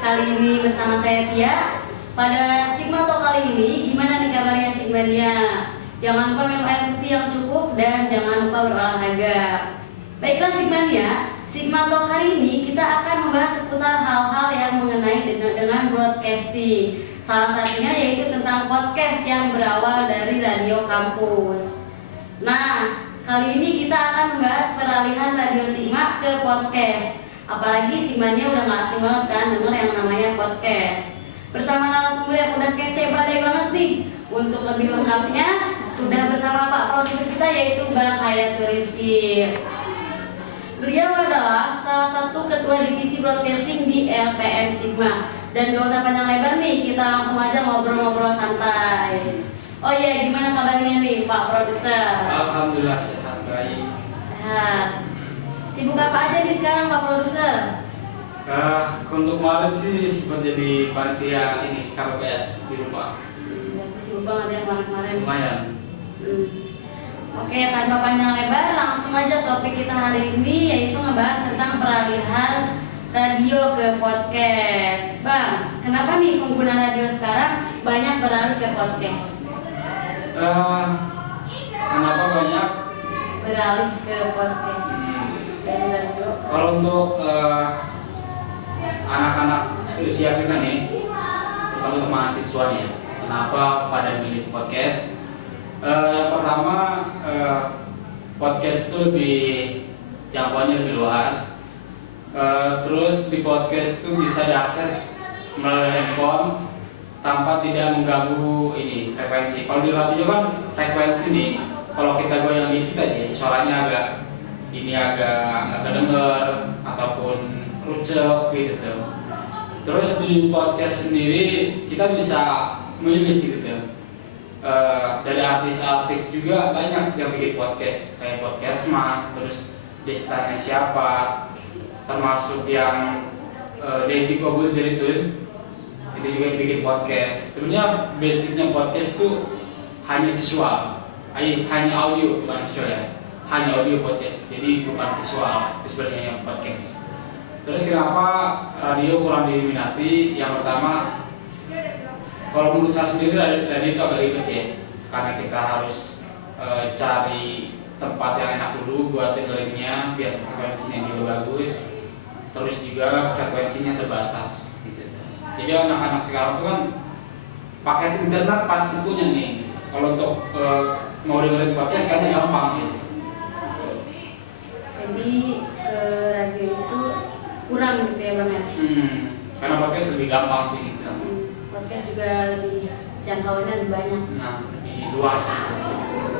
Kali ini bersama saya Tia. Pada Sigma Talk kali ini, gimana nih kabarnya Sigmania? Jangan lupa minum air putih yang cukup dan jangan lupa berolahraga. Baiklah Sigmania, Sigma Talk hari ini kita akan membahas seputar hal-hal yang mengenai dengan broadcasting. Salah satunya yaitu tentang podcast yang berawal dari radio kampus. Nah, kali ini kita akan membahas peralihan Radio Sigma ke podcast. Apalagi Sigmanya udah gak asing banget kan denger yang namanya podcast. Bersama narasumber yang udah kece badai banget nih. Untuk lebih lengkapnya sudah bersama Pak Produser kita yaitu Bang Hayatul Rizky. Beliau adalah salah satu ketua divisi broadcasting di LPM Sigma. Dan gak usah panjang lebar nih, kita langsung aja ngobrol-ngobrol santai. Oh iya, gimana kabarnya nih Pak Produser? Alhamdulillah sehat, baik. Sehat. Sibuk apa aja nih sekarang Pak Produser? Untuk kemarin sih sempat jadi panitia ini KPPS di rumah. Sibuk banget ya kemarin-kemarin. Lumayan. Oke, tanpa panjang lebar, langsung aja topik kita hari ini yaitu ngebahas tentang peralihan radio ke podcast. Bang, kenapa nih pengguna radio sekarang banyak beralih ke podcast? Kenapa banyak? Beralih ke podcast dari radio. Kalau untuk anak-anak usia kita nih, terutama untuk mahasiswa nih, kenapa pada milih podcast? Yang pertama, podcast itu lebih jangkauannya lebih luas. Terus di podcast itu bisa diakses melalui handphone tanpa tidak mengganggu ini frekuensi. Kalau di radio kan frekuensi nih, kalau kita goyang dikit aja suaranya agak denger ataupun rucek gitu tuh. Terus di podcast sendiri kita bisa memilih gitu. Dari artis-artis juga banyak yang bikin podcast, kayak podcast Mas, terus Destanya siapa, termasuk yang Deddy Kobuzer itu juga bikin podcast. Sebenarnya basicnya podcast tuh hanya visual, hanya audio bukan visual ya, hanya audio podcast, jadi bukan visual itu sebenarnya yang podcast. Terus kenapa radio kurang diminati? Yang pertama, kalau menurut saya sendiri radio itu agak ribet ya, karena kita harus cari tempat yang enak dulu buat dengerinnya biar frekuensinya juga bagus, terus juga frekuensinya terbatas gitu. Jadi anak-anak sekarang tuh kan paket internet pasti punya nih. Kalau untuk mau dengerin podcast kan gampang gitu. Jadi ke radio itu kurang gitu ya Bang ya? Karena podcast lebih gampang sih gitu. Podcast juga lebih jangkauannya lebih banyak. Nah, lebih luas gitu.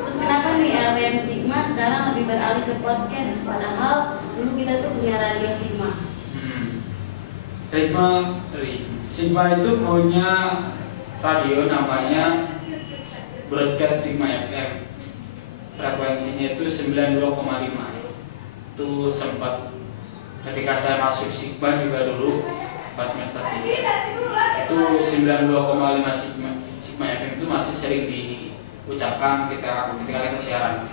Terus kenapa nih LPM Sigma sekarang lebih beralih ke podcast? Padahal dulu kita tuh punya radio Sigma. Sigma itu punya radio namanya Broadcast Sigma FM. Frekuensinya itu 92,5. Itu sempat ketika saya masuk Sigma juga dulu pas semester 3 itu 92,5 Sigma FM itu masih sering diucapkan ketika kita siaran.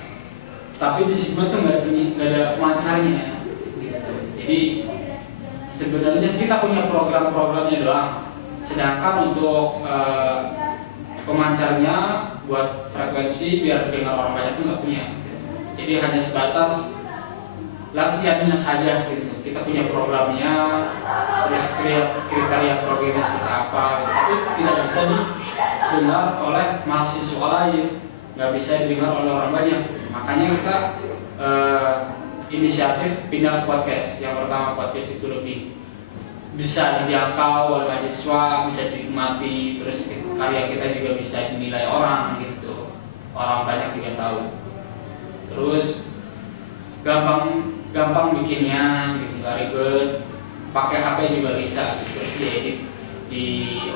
Tapi di Sigma tuh nggak ada pemancarnya gitu. Jadi sebenarnya kita punya program-programnya doang. Sedangkan untuk pemancarnya buat frekuensi biar dengar orang banyak itu nggak punya. Jadi hanya sebatas latihannya saja gitu. Kita punya programnya, terus kriteria programnya seperti apa, tapi tidak bisa didengar oleh mahasiswa lain, nggak bisa didengar oleh orang banyak. Makanya kita inisiatif pindah ke podcast. Yang pertama, podcast itu lebih bisa dijangkau oleh mahasiswa, bisa dinikmati, terus karya kita juga bisa dinilai orang gitu, orang banyak juga tahu. Terus gampang bikinnya gitu, nggak ribet, pakai HP juga bisa, terus diedit di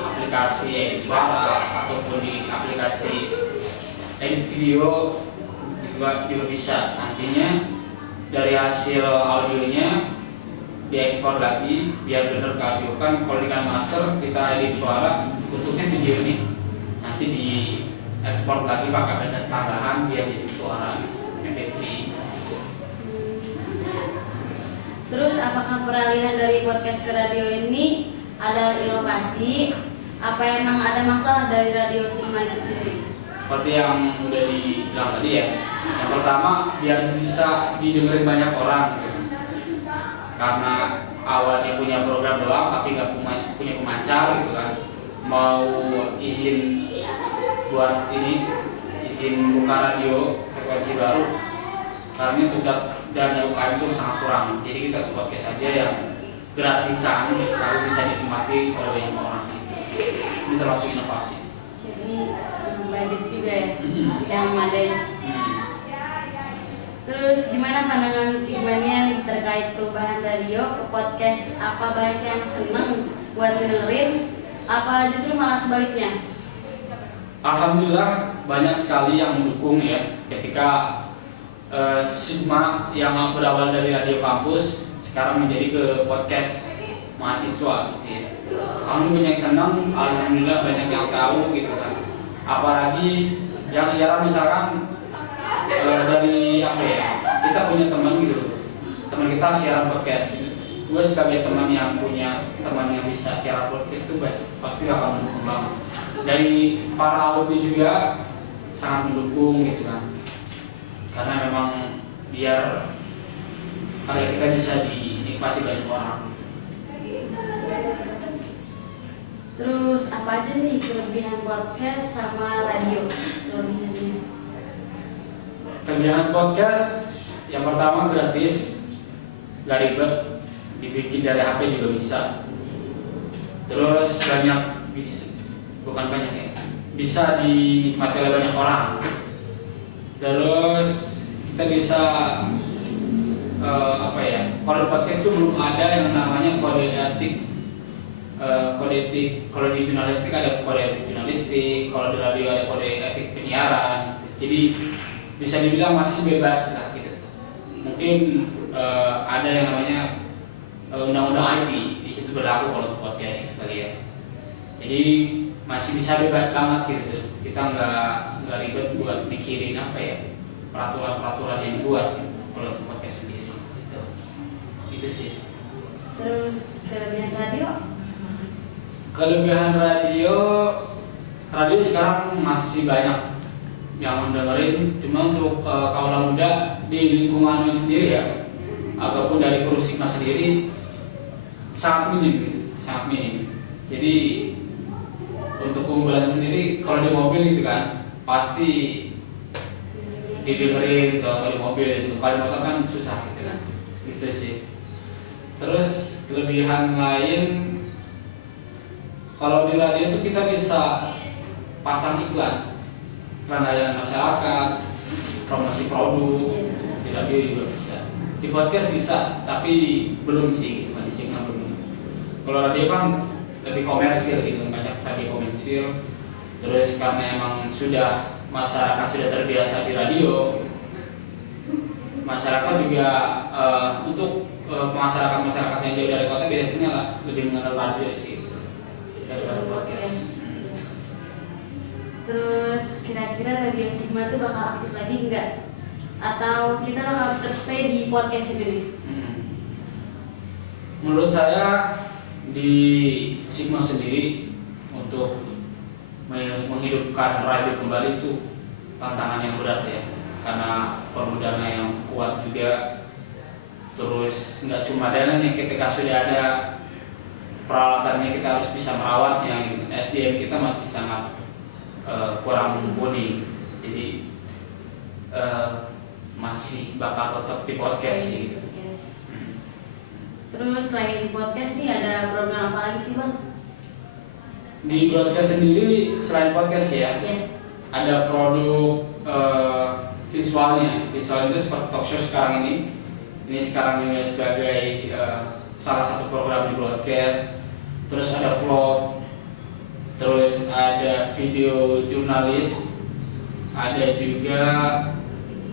aplikasi edit suara ataupun di aplikasi edit video juga bisa. Nantinya dari hasil audionya diekspor lagi biar bener ke audio. Kan kalau dengan master kita edit suara, bentuknya video nih, nanti diekspor lagi pakai batas tambahan biar jadi suara MP3. Terus apakah peralihan dari podcast ke radio ini ada inovasi, apa emang ada masalah dari radio Sigma itu sendiri? Seperti yang udah dibilang tadi ya, yang pertama biar bisa didengerin banyak orang gitu. Karena awalnya punya program doang tapi nggak punya pemancar gitu kan, mau izin buat ini, izin buka radio frekuensi baru, karena untuk dana UKM itu sangat kurang. Jadi kita ke podcast saja yang gratisan kalau bisa dinikmati oleh banyak orang. Ini termasuk inovasi. Jadi budget juga ya, yang memadai. Terus gimana pandangan Sigmania nih terkait perubahan radio ke podcast? Apa banyak yang seneng buat dengerin? Apa justru malah sebaliknya? Alhamdulillah banyak sekali yang mendukung ya ketika Sigma yang berawal dari radio kampus sekarang menjadi ke podcast mahasiswa gitu ya. Alhamdulillah banyak yang senang, alhamdulillah banyak yang tahu gitu kan. Apalagi yang siaran misalkan dari apa ya, kita punya teman gitu, teman kita siaran podcast. Gue sebagai teman yang punya teman yang bisa siaran podcast itu pasti akan mendukung banget. Dari para alumni juga sangat mendukung gitu kan, karena memang biar karya kita bisa dinikmati banyak orang. Terus apa aja nih kelebihan podcast sama radio? Kelebihannya? Kelebihan podcast yang pertama gratis, gak ribet, dibikin dari HP juga bisa. Terus bisa dinikmati oleh banyak orang. Terus kita bisa kalau di podcast itu belum ada yang namanya kode etik. Kalau di jurnalistik ada kode etik jurnalistik, kalau di radio ada kode etik penyiaran. Jadi bisa dibilang masih bebas lah gitu. Mungkin ada yang namanya undang-undang IT di situ berlaku kalau podcast gitu kali ya. Jadi masih bisa bebas banget gitu. Kita nggak ribet buat mikirin peraturan yang buat gitu, kalau podcast sendiri gitu. Itu sih. Terus kelebihan radio? Kelebihan radio sekarang masih banyak yang mendengarin, cuma untuk kaula muda di lingkungan sendiri ya, ataupun dari Kru Sigma sendiri sangat minim gitu, sangat minim. Jadi untuk keunggulan sendiri kalau di mobil gitu kan pasti didengerin kalau di mobil itu, kalau di motor kan susah gitu kan, gitu sih. Terus kelebihan lain, kalau di radio itu kita bisa pasang iklan layanan masyarakat, promosi produk, di radio juga bisa. Di podcast bisa, tapi belum sih, gitu kan, di Sigma belum. Kalau radio kan lebih komersil gitu, banyak radio komersil. Terus karena emang masyarakat sudah terbiasa di radio, masyarakat juga untuk masyarakat yang jauh dari kota biasanya lebih mengenal radio sih daripada podcast. Terus kira-kira radio Sigma itu bakal aktif lagi enggak? Atau kita bakal tetap stay di podcast ini? Menurut saya di Sigma sendiri untuk menghidupkan radio kembali itu tantangan yang berat ya, karena perlu dana yang kuat juga. Terus nggak cuma dananya, ketika sudah ada peralatannya kita harus bisa merawatnya gitu. SDM kita masih sangat kurang mumpuni, jadi masih bakal tetap di podcast sih. Terus selain di podcast nih ada program apa lagi sih Bang? Di broadcast sendiri selain podcast ya, ada produk visualnya. Visual itu seperti talk show sekarang ini. Ini sekarang juga sebagai salah satu program di broadcast. Terus ada vlog, terus ada video jurnalis, ada juga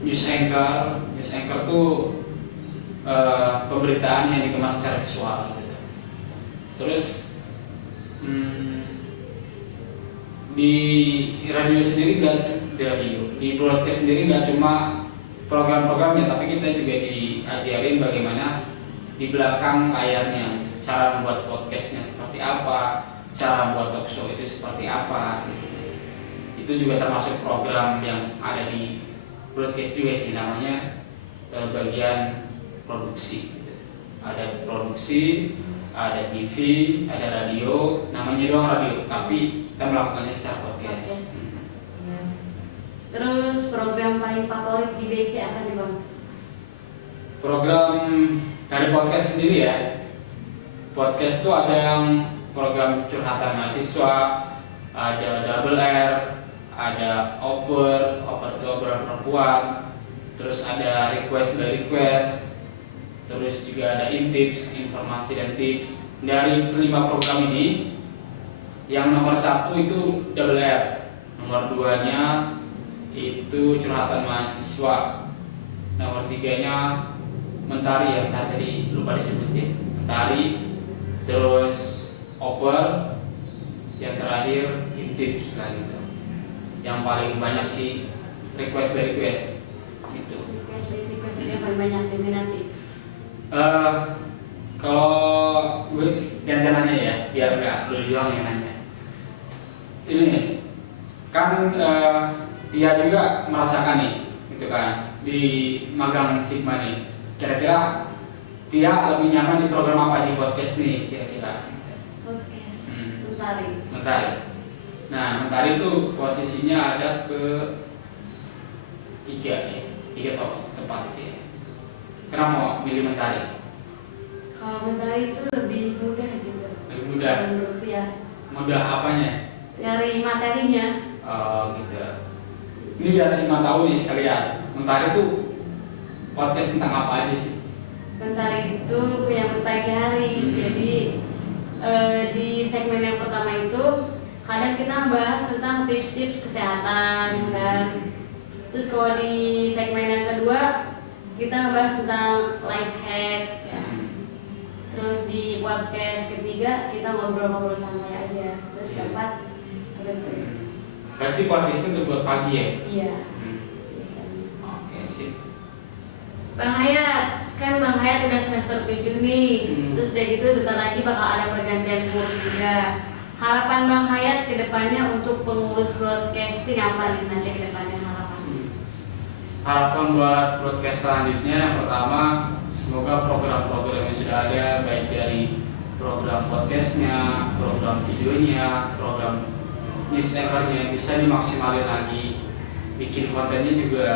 news anchor. News anchor tuh pemberitaan yang dikemas secara visual gitu. Terus di radio sendiri di broadcast sendiri nggak cuma program-programnya, tapi kita juga diajarin bagaimana di belakang layarnya, cara membuat podcastnya seperti apa, cara membuat talk show itu seperti apa gitu. Itu juga termasuk program yang ada di broadcast juga sih, namanya bagian produksi gitu. Ada produksi, ada TV, ada radio, namanya doang radio, tapi kita melakukannya secara podcast. Terus program paling favorit di BC apa nih Bang? Program dari podcast sendiri ya. Podcast tuh ada yang program curhatan mahasiswa, ada double R, ada oper itu obrolan perempuan, terus ada request by request, terus juga ada intips, informasi dan tips. Dari kelima program ini, yang nomor 1 itu double R, nomor 2-nya itu curhatan mahasiswa, nomor 3-nya mentari yang tadi lupa disebutin, mentari, terus oper, yang terakhir intips lah gitu. Yang paling banyak sih request by request gitu. Request yang paling banyak diminati. Kalau gue gantian nanya ya, biar nggak lu doang yang nanya. Ini nih, kan dia juga merasakan nih, gitu kan, di magang Sigma nih. Kira-kira dia lebih nyaman di program apa di podcast nih kira-kira? Podcast, mentari. Mentari. Nah, mentari itu posisinya ada ke 3 ya, 3 tempat itu ya. Kenapa milih mentari? Kalau mentari itu lebih mudah gitu. Lebih mudah. Menurut ya. Mudah apanya? Nyari materinya. Oh gitu. Ini biar Sigma tahu nih sekalian. Mentari itu podcast tentang apa aja sih? Mentari itu yang pagi hari. Jadi di segmen yang pertama itu kadang kita bahas tentang tips-tips kesehatan kan. Terus kalau di segmen yang kedua kita bahas tentang life hack ya. Terus di podcast ketiga kita ngobrol-ngobrol santai aja. Terus keempat apa itu? Berarti podcast itu buat pagi ya? Iya. Oke sip. Bang Hayat, kan Bang Hayat udah semester 7 nih. Terus udah gitu bentar lagi bakal ada pergantian pengurus juga. Harapan Bang Hayat ke depannya untuk pengurus broadcasting apa nih nanti ke depannya harapan? Harapan buat broadcast selanjutnya yang pertama, semoga program-program yang sudah ada, baik dari program podcastnya, program videonya, program news anchornya bisa dimaksimalin lagi. Bikin kontennya juga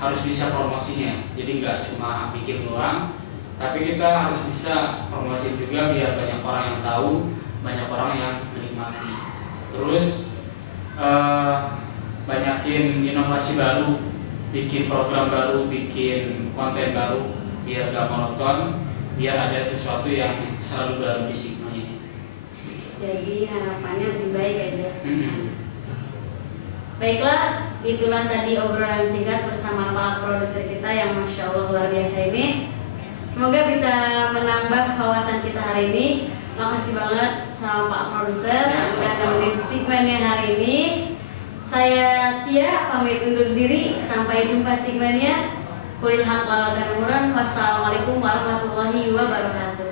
harus bisa promosinya, jadi nggak cuma bikin doang, tapi kita harus bisa promosi juga biar banyak orang yang tahu, banyak orang yang menikmati. Terus banyakin inovasi baru, bikin program baru, bikin konten baru, biar gak monoton, biar ada sesuatu yang selalu baru di Sigma ini. Jadi harapannya lebih baik aja. Baiklah, itulah tadi obrolan singkat bersama Pak Produser kita yang Masya Allah luar biasa ini. Semoga bisa menambah wawasan kita hari ini. Makasih banget sama Pak Produser yang sudah nemenin Sigmania hari ini. Saya Tia pamit undur diri. Sampai jumpa Sigmania. Kulil haq wal qadar. Wassalamualaikum warahmatullahi wabarakatuh.